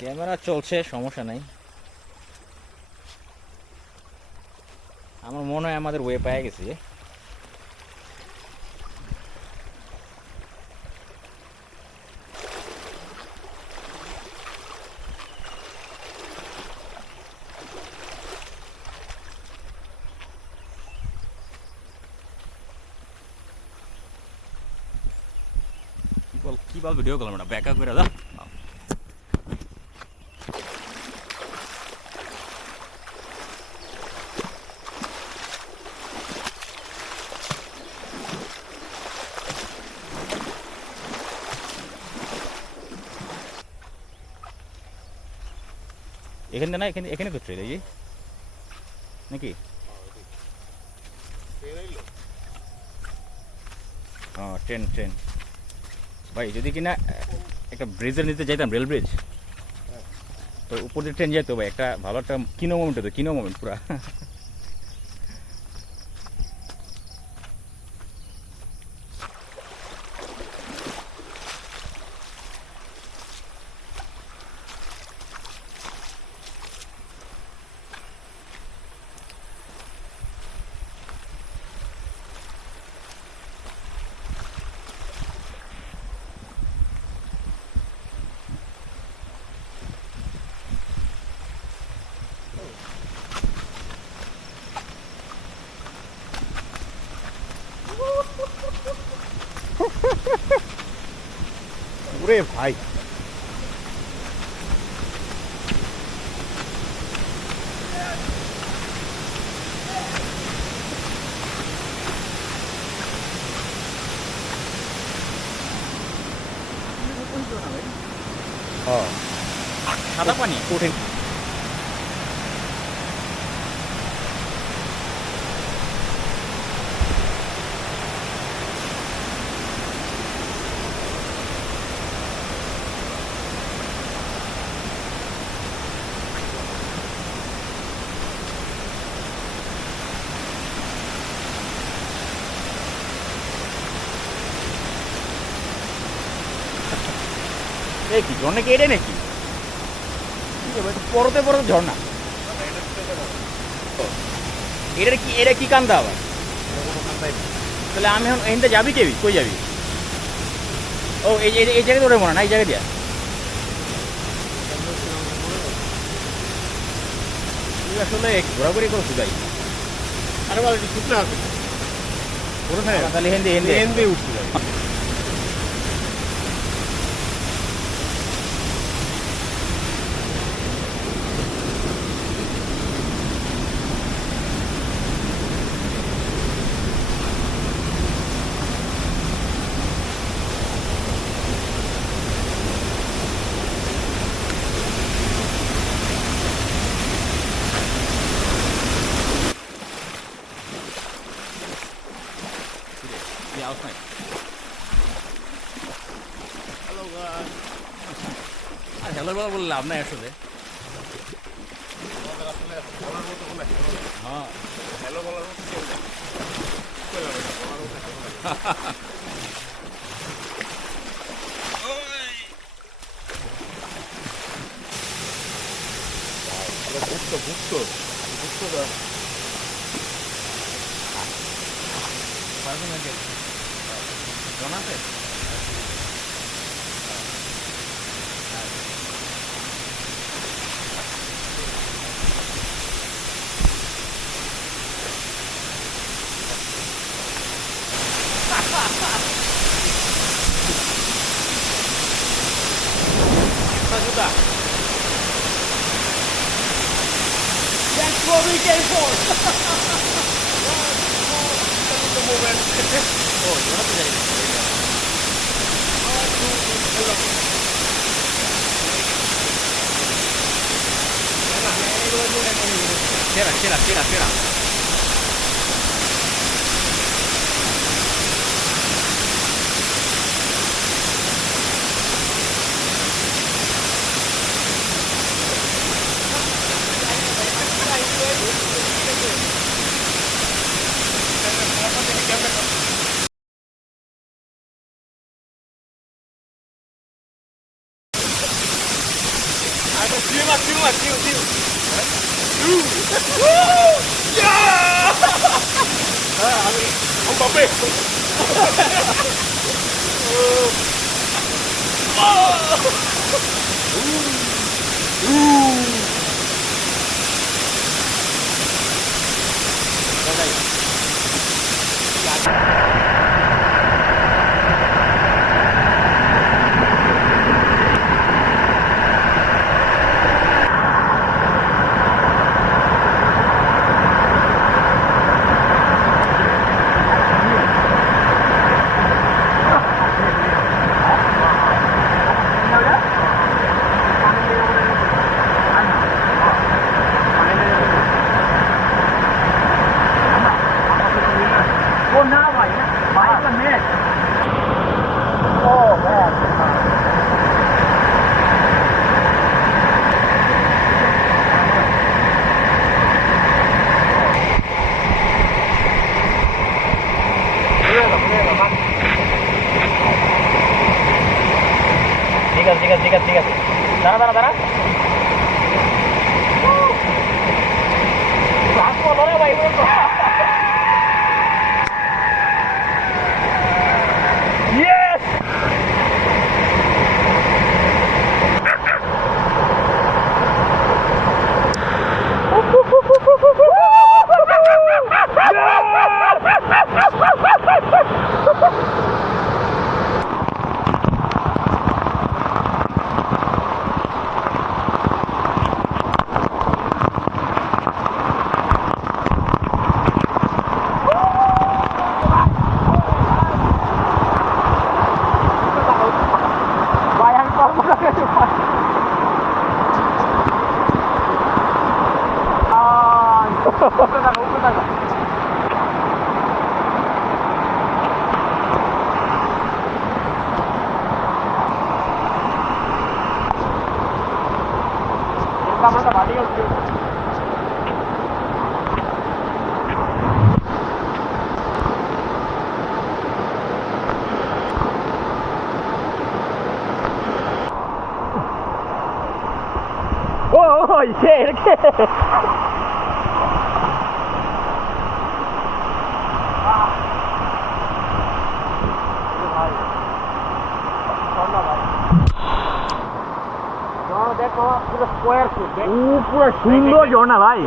Camera চলছে, সমস্যা নাই। আমার মনে হয় আমাদের ওয়ে পেয়ে গেছি। কি বল ভিডিও করলাম না, ব্যাকআপ করে দাও। এখানে না, এখানে এখানে করছে দেখি নাকি? ট্রেন ট্রেন ভাই, যদি কিনা একটা ব্রিজের নিচে যাইতাম, রেল ব্রিজ, তো উপর দিয়ে ট্রেন যেত ভাই, একটা ভালো একটা কিনো মোমেন্ট হতো, কিনো মোমেন্ট পুরা। ওরে ভাই, সাদা পানি কঠিন। এই কি ঝর্ণা কি, এটাই নাকি? পরতে পরতে ঝর্ণা, এটার কি, এটা কি কান্দা আবার? তাহলে আমি এখন এখানটা যাবি, কেবি কই যাবি? ও এই এই জায়গায় ওরে মনে না, এই জায়গা দিয়া তুই আসলে ঘোরাঘুরি করছিস ভাই। আরে বল, শুকনো আছে তাহলে হিন্দি হিন্দি হিন্দি উঠছি ভাই। আর হ্যালো বলে লাভ নাই আসলে। হ্যাঁ হ্যালো বলার মতো কেউ নেই। ভুক্ত ভুক্ত ভুক্ত জন আছে। জুতা সেরা সেরা সেরা সেরা। বাপরে ঠিক আছে দাঁড়া ভাই Yes! Oh, shit! পুরো সুন্দর ঝর্ণা ভাই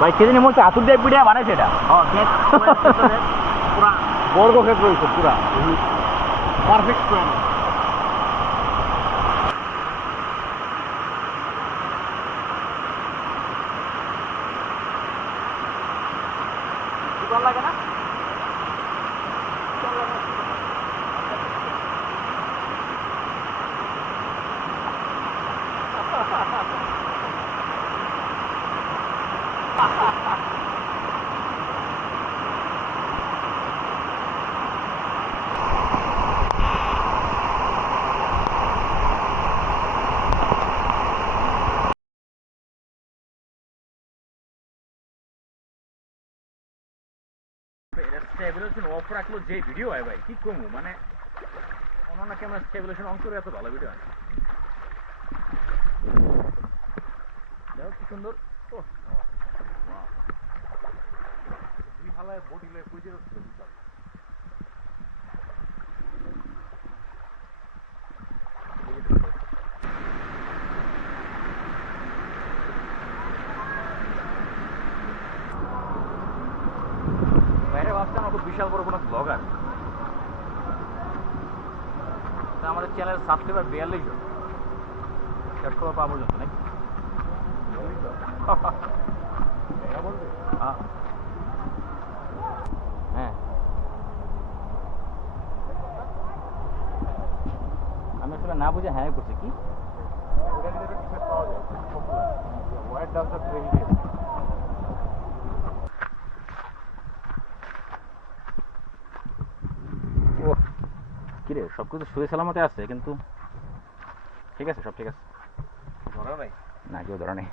ভাই সেদিন মনে হচ্ছে আতুর দেব পিঠে বানাইছে এটা বর্গক্ষেত্র হয়েছে পুরা পারফেক্ট প্ল্যান লাগে না স্টেবিলাইজেশন অফ রাখলো যে ভিডিও হয় ভাই কি কমু মানে অন্যান্য ক্যামেরা স্টেবিলাইজেশন অন করে এত ভালো ভিডিও হয় দেখো কি সুন্দর ও দুই হালায় বডি লয়ে কই যেত বিশাল বাইরে ভাবতাম খুব বিশাল বড় কোনো ব্লগার আমাদের চ্যানেল সাবস্ক্রাইবার 42 জন শেষ করা পাওয়া পর্যন্ত নাকি হ্যাঁ আমি আসলে না বুঝে হ্যাঁ করছি কি হোয়াইট ডান্সার ট্রেনিং কিরে সব কিছু শুয়ে সালামতে আছে কিন্তু ঠিক আছে সব ঠিক আছে ধরা নাই না কেউ ধরা নেই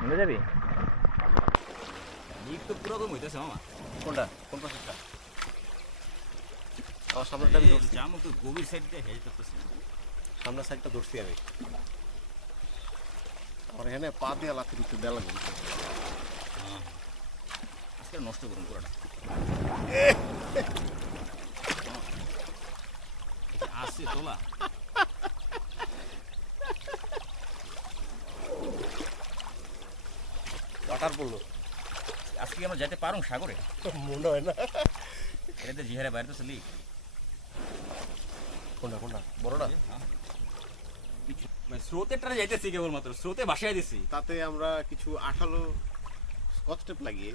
নিয়ে যাবি লিক তো পুরো কম হইতেছে মামা কোনটা কোন প্রসেসটা আমার সামনেটা আমি ধরছি জাম একটু গভীর সাইড দিয়ে হেল্প করতেছে সামনের সাইডটা ধরছি আমি আমার এখানে পা দিয়ে লাথি দিতে দেওয়া লাগবে আজকে নষ্ট করুন পুরোটা আসছে তোলা ওয়াটার পড়লো আজকে আমরা যেতে পারুম সাগরে মনে হয় না এটাতে জিহারে বাইরে তো চলি কোনটা কোনটা বড়টা স্রোতে টানে যাইতেছি কেবলমাত্র স্রোতে বাসায় দিছি তাতে আমরা কিছু আঠালো স্কচ টেপ লাগিয়ে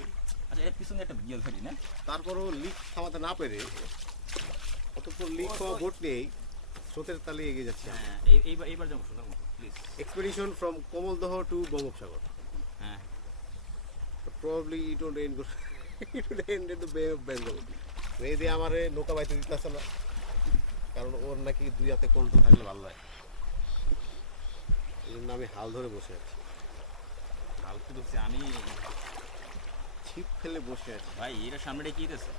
আচ্ছা এর পিছনে একটা ভিডিও ধরি না তারপরও লিক থামাতে না পেরে অতঃপর লিক হওয়া বোট নিয়েই স্রোতের তালে এগিয়ে যাচ্ছে হ্যাঁ এইবার যাবো সুন্দর মতো please expedition from Kamaldaha to Bangopasagar হ্যাঁ probably it won't end it won't end in the bay of Bengal এই দিয়ে আমারে নৌকা বাইতে দিতেছে না কারণ ওর নাকি দুই হাতে কন্ট্রোল থাকলে ভালো হয় এই জন্য আমি হাল ধরে বসে আছি ফালতু ধরছি আমি ছিপ ফেলে বসে আছি ভাই এরা সামনে কি দিতেছে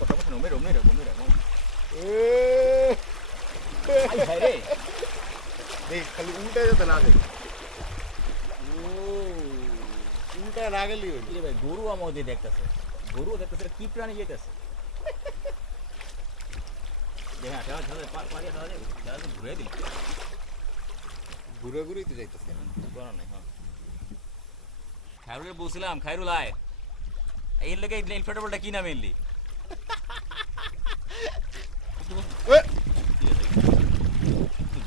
কথা বলছেন ওমের ওমের ওমের ভাই রে দেখ খালি উল্টায় যেতে না দেখ উল্টায় না গেলি ভাই গরু আমাদের দেখতেছে গরু দেখতেছে কি প্রাণী যেতেছে হ্যাঁ ঘুরে দিল ঘুরে ঘুরেই তো যাইতেছে করার নাই হ্যাঁ খায়রুলের বলছিলাম খায়রুল আয় এর লেগে ইনফ্লেটেবলটা কি নাম এলি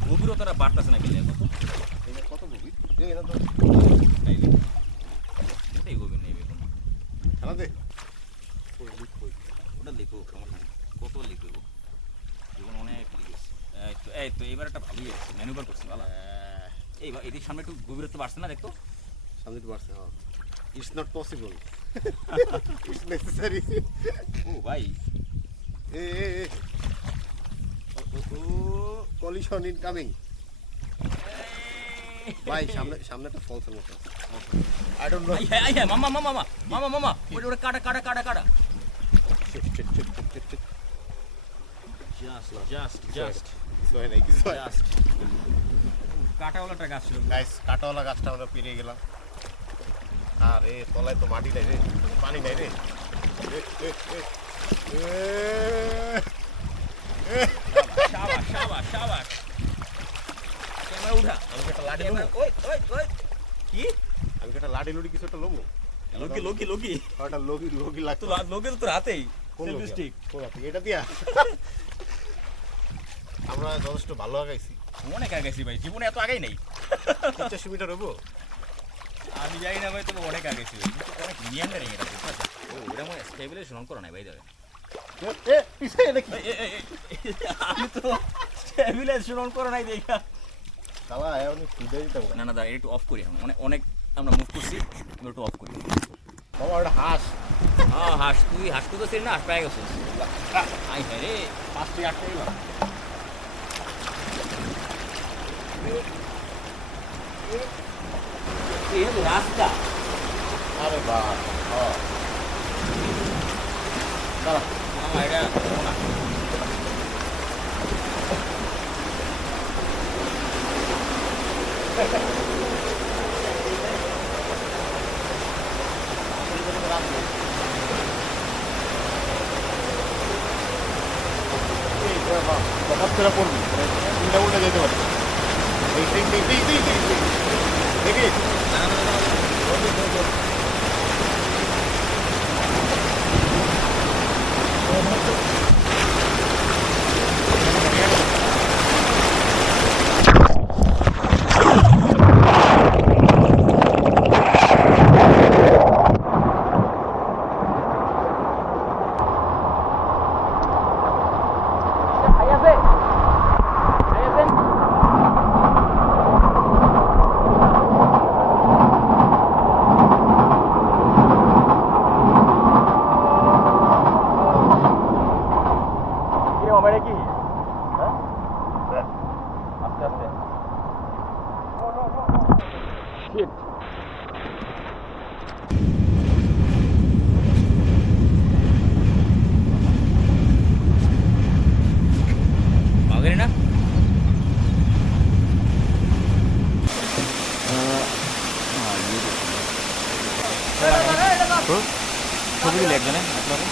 গভীরতারা বাড়তেছে না গেলে কত কত গভীর এটা তো তাইলে এটাই গভীর নেই বেগুন খেলা দে ওটা লিখো কত লিখবো জীবন অনেক লিখেছি এই তো এবার একটা ভালোই আছে ম্যানুভার করছি ভালো এইবার এদিক সামনে একটু গভীরতা বাড়ছে না দেখতো সামনে তো পারছে হ্যাঁ it's not possible it's necessary ও ভাই এ কলিশন ইনকামিং ভাই সামনে একটা ফলসের মতো আই ডোন্ট নো আই মামা মামা মামা মামা ওটা কাটা কাটা কাটা কাটা জাস্ট কিছু হয় নাই কিছু হয় জাস্ট কাটাওয়ালাটা গাছ ছিল গাইস কাটাওয়ালা গাছটা আমরা পেরিয়ে গেলাম আরে তলায় তো মাটি নাই রে পানি নাই রে শাবাশ শাবাশ শাবাশ ক্যামেরা উঠা আমি একটা লাঠি লমু ওই ওই ওই কি আমি একটা লাঠি লুটি কিছু একটা লমু লোকি লোকি লোকি ওটা লগি লাগতো তো লোকে তো তোর হাতেই কোন সেলফি লোকি? স্টিক কোন হাতে? এটা দিয়া আমরা যথেষ্ট ভালো আগাইছি অনেক আগাইছি ভাই জীবনে এত আগেই নেই 50 মিটার হবো আমি জানি না ভাই তবে অনেক আগেছি ভাই কিন্তু অনেক মিয়ান্ডারিং এটা বুঝছো ও এটা মনে স্টেবিলাইজেশন অন করা নাই ভাই যাবে পিছে এটা কি আমি তো স্টেবিলাইজেশন অন করা নাই দেখা শালা এখন সুদে দিতে হবে না না দা একটু অফ করি মানে অনেক আমরা মুভ করছি এবার একটু অফ করি বাবা এটা হাঁস হ্যাঁ হাঁস তুই হাঁস তো ছিল না হাঁস পাই গেছিস আই ভাই রে 5টি 8টি গেলাম এই হলো রাস্তা আরে বাহ হ্যাঁ দাঁড়া মামা এটা না হঠাৎ করে পড়বি উল্টা উল্টা যেতে পারে দেখি বাগেরি না ছবি দিলে একজনে আপনাকে